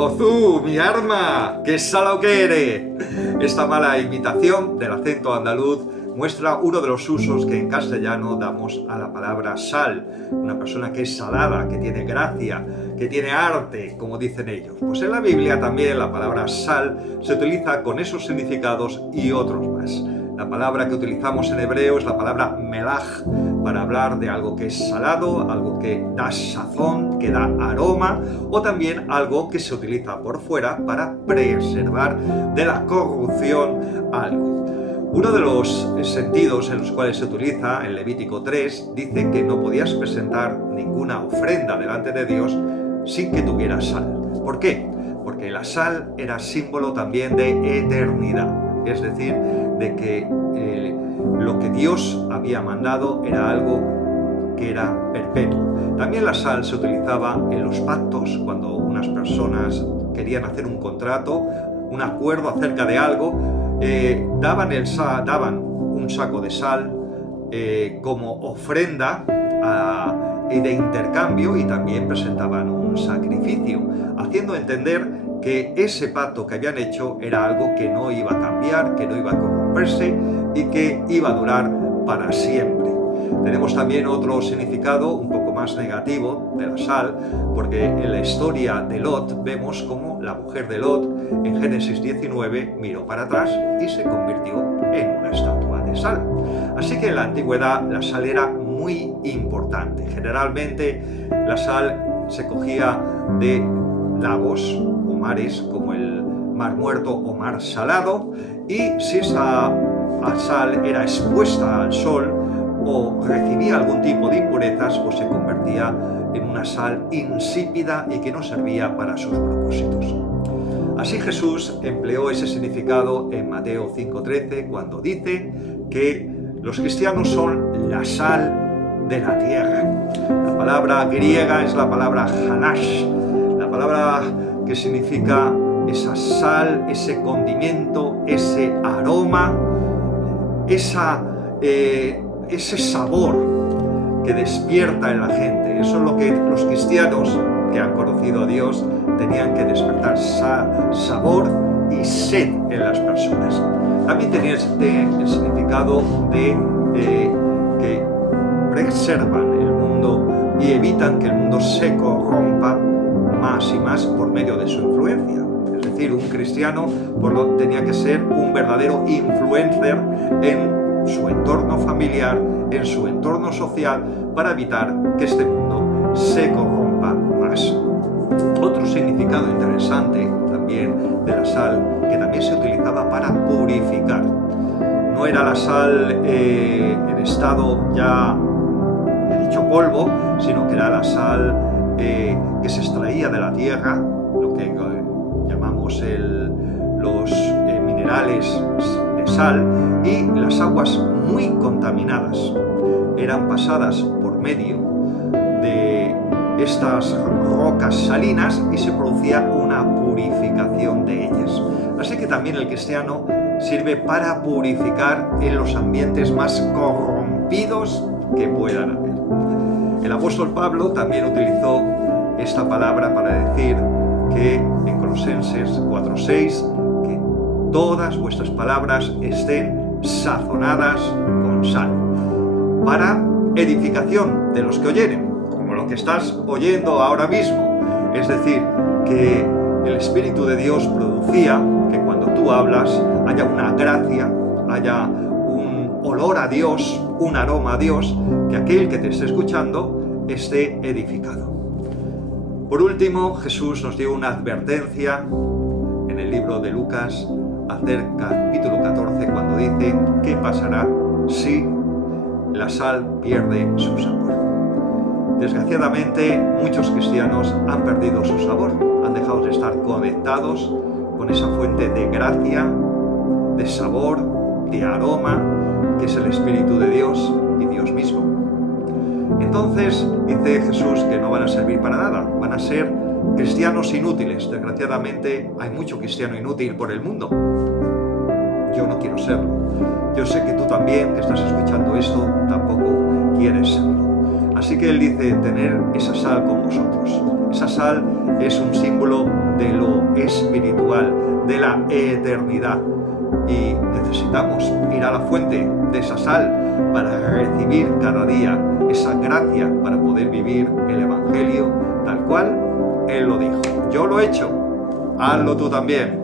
Ozú, mi arma, qué salo que eres. Esta mala imitación del acento andaluz muestra uno de los usos que en castellano damos a la palabra sal. Una persona que es salada, que tiene gracia, que tiene arte, como dicen ellos. Pues en la Biblia también la palabra sal se utiliza con esos significados y otros más. La palabra que utilizamos en hebreo es la palabra melaj, para hablar de algo que es salado, algo que da sazón, que da aroma, o también algo que se utiliza por fuera para preservar de la corrupción algo. Uno de los sentidos en los cuales se utiliza, en Levítico 3, dice que no podías presentar ninguna ofrenda delante de Dios sin que tuviera sal. ¿Por qué? Porque la sal era símbolo también de eternidad, es decir, de que lo que Dios había mandado era algo que era perpetuo. También la sal se utilizaba en los pactos, cuando unas personas querían hacer un contrato, un acuerdo acerca de algo, daban un saco de sal como ofrenda de intercambio, y también presentaban un sacrificio, haciendo entender que ese pacto que habían hecho era algo que no iba a cambiar, que no iba a corromperse y que iba a durar para siempre. Tenemos también otro significado un poco más negativo de la sal, porque en la historia de Lot vemos cómo la mujer de Lot en Génesis 19 miró para atrás y se convirtió en una estatua de sal. Así que en la antigüedad la sal era muy importante. Generalmente la sal se cogía de lagos o mares como el Mar Muerto o Mar Salado, y si esa sal era expuesta al sol o recibía algún tipo de impurezas, pues se convertía en una sal insípida y que no servía para sus propósitos. Así Jesús empleó ese significado en Mateo 5:13 cuando dice que los cristianos son la sal de la tierra. La palabra griega es la palabra hanash, la palabra que significa esa sal, ese condimento, ese aroma, ese sabor que despierta en la gente. Eso es lo que los cristianos que han conocido a Dios tenían que despertar, sabor y sed en las personas. También tenía el significado de que preservan el mundo y evitan que el mundo se corrompa más y más por medio de su influencia. Es decir, un cristiano tenía que ser un verdadero influencer en su entorno familiar, en su entorno social, para evitar que este mundo se corrompa más. Otro significado interesante también de la sal, que también se utilizaba para purificar. No era la sal en estado ya hecho polvo, sino que era la sal que se extraía de la tierra, lo que llamamos los minerales de sal, y las aguas muy contaminadas eran pasadas por medio de estas rocas salinas y se producía una purificación de ellas. Así que también el cristiano sirve para purificar en los ambientes más corrompidos que puedan haber. El apóstol Pablo también utilizó esta palabra para decir que en Colosenses 4:6 que todas vuestras palabras estén sazonadas con sal, para edificación de los que oyeren, como lo que estás oyendo ahora mismo. Es decir, que el Espíritu de Dios producía que cuando tú hablas haya una gracia, haya un olor a Dios, un aroma a Dios, que aquel que te esté escuchando esté edificado. Por último, Jesús nos dio una advertencia en el libro de Lucas, capítulo 14, cuando dice qué pasará si la sal pierde su sabor. Desgraciadamente, muchos cristianos han perdido su sabor, han dejado de estar conectados con esa fuente de gracia, de sabor, de aroma, que es el Espíritu de Dios y Dios mismo. Entonces dice Jesús que no van a servir para nada, van a ser cristianos inútiles. Desgraciadamente hay mucho cristiano inútil por el mundo. Yo no quiero serlo. Yo sé que tú también, que estás escuchando esto, tampoco quieres serlo. Así que Él dice, tener esa sal con vosotros. Esa sal es un símbolo de lo espiritual, de la eternidad. Y necesitamos ir a la fuente de esa sal para recibir cada día esa gracia para poder vivir el Evangelio tal cual Él lo dijo. Yo lo he hecho, hazlo tú también.